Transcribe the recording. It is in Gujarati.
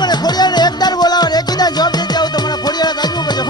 મને ખોડિયાને એકદાર બોલાવો ને એકીદાર જવાબ દેતી આવું તો મને ખોડિયાને તાજવું પડશે